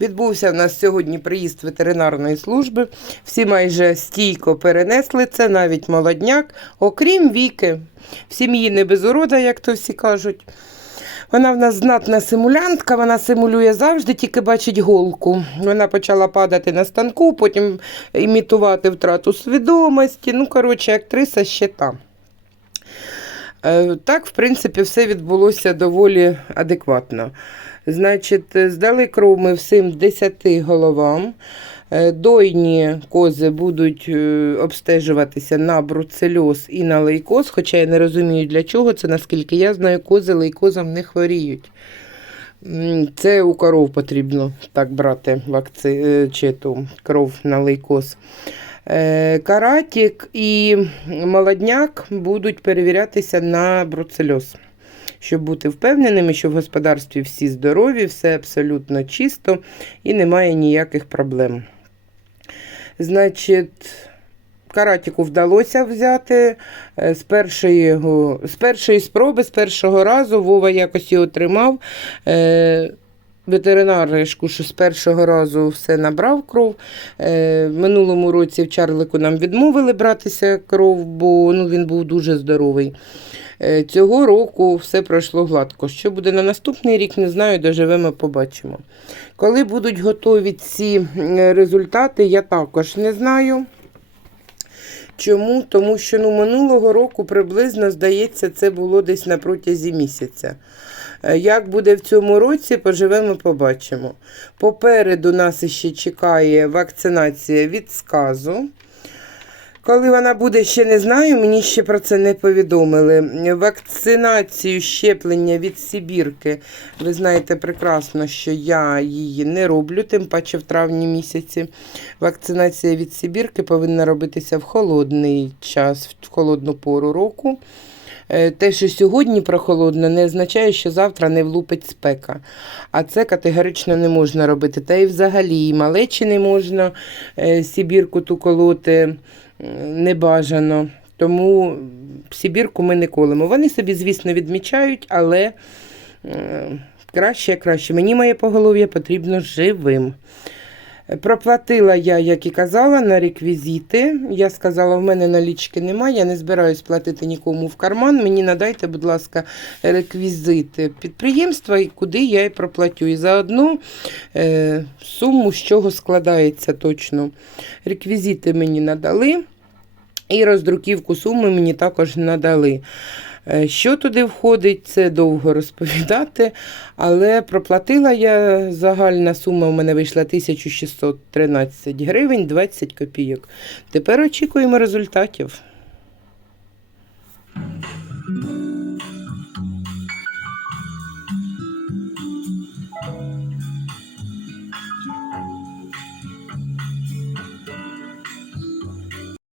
Відбувся в нас сьогодні приїзд ветеринарної служби. Всі майже стійко перенесли це, навіть молодняк, окрім віки. В сім'ї не без урода, як то всі кажуть. Вона в нас знатна симулянтка, вона симулює завжди, тільки бачить голку. Вона почала падати на станку, потім імітувати втрату свідомості. Ну, коротше, актриса ще та. Е, Так, в принципі, все відбулося доволі адекватно. Значить, здали кров ми всім 10 головам. Е, Дойні кози будуть е, обстежуватися на бруцельоз і на лейкоз, хоча я не розумію, для чого це, наскільки я знаю, кози лейкозом не хворіють. Це у коров потрібно так брати вакци... е, чи ту кров на лейкоз. Каратік і молодняк будуть перевірятися на бруцельоз, щоб бути впевненими, що в господарстві всі здорові, все абсолютно чисто і немає ніяких проблем. Значить, каратіку вдалося взяти е, з першої, з першої спроби, з першого разу Вова якось його тримав. Е, Ветеринар що з першого разу все набрав кров. Е, минулому році в Чарлику нам відмовили братися кров, бо ну, він був дуже здоровий. Е, цього року все пройшло гладко. Що буде на наступний рік, не знаю, доживемо, побачимо. Коли будуть готові ці результати, я також не знаю. Чому? Тому що ну, минулого року приблизно, здається, це було десь на протязі місяця. Е, Як буде в цьому році, поживемо, побачимо. Попереду нас ще чекає вакцинація від сказу. Коли вона буде, ще не знаю, мені ще про це не повідомили. Вакцинацію щеплення від Сибірки. Ви знаєте прекрасно, що я її не роблю, тим паче в травні місяці. Вакцинація від Сибірки повинна робитися в холодний час, в холодну пору року. Е, Те, що сьогодні прохолодно, не означає, що завтра не влупить спека. А це категорично не можна робити. Та й взагалі і малечі не можна е, сибірку ту колоти не бажано. Тому сибірку ми не колимо. Вони собі, звісно, відмічають, але е, краще, краще. Мені моє поголов'я потрібно живим. Проплатила я, як і казала, на реквізити. Я сказала, в мене налічки немає, я не збираюсь платити нікому в карман. Мені надайте, будь ласка, реквізити підприємства, і куди я і проплатю. І заодно е, суму, з чого складається точно. Реквізити мені надали. І роздруківку суми мені також надали. Е, Що туди входить, це довго розповідати, але проплатила я загальна сума у мене вийшла 1613 гривень 20 копійок. Тепер очікуємо результатів.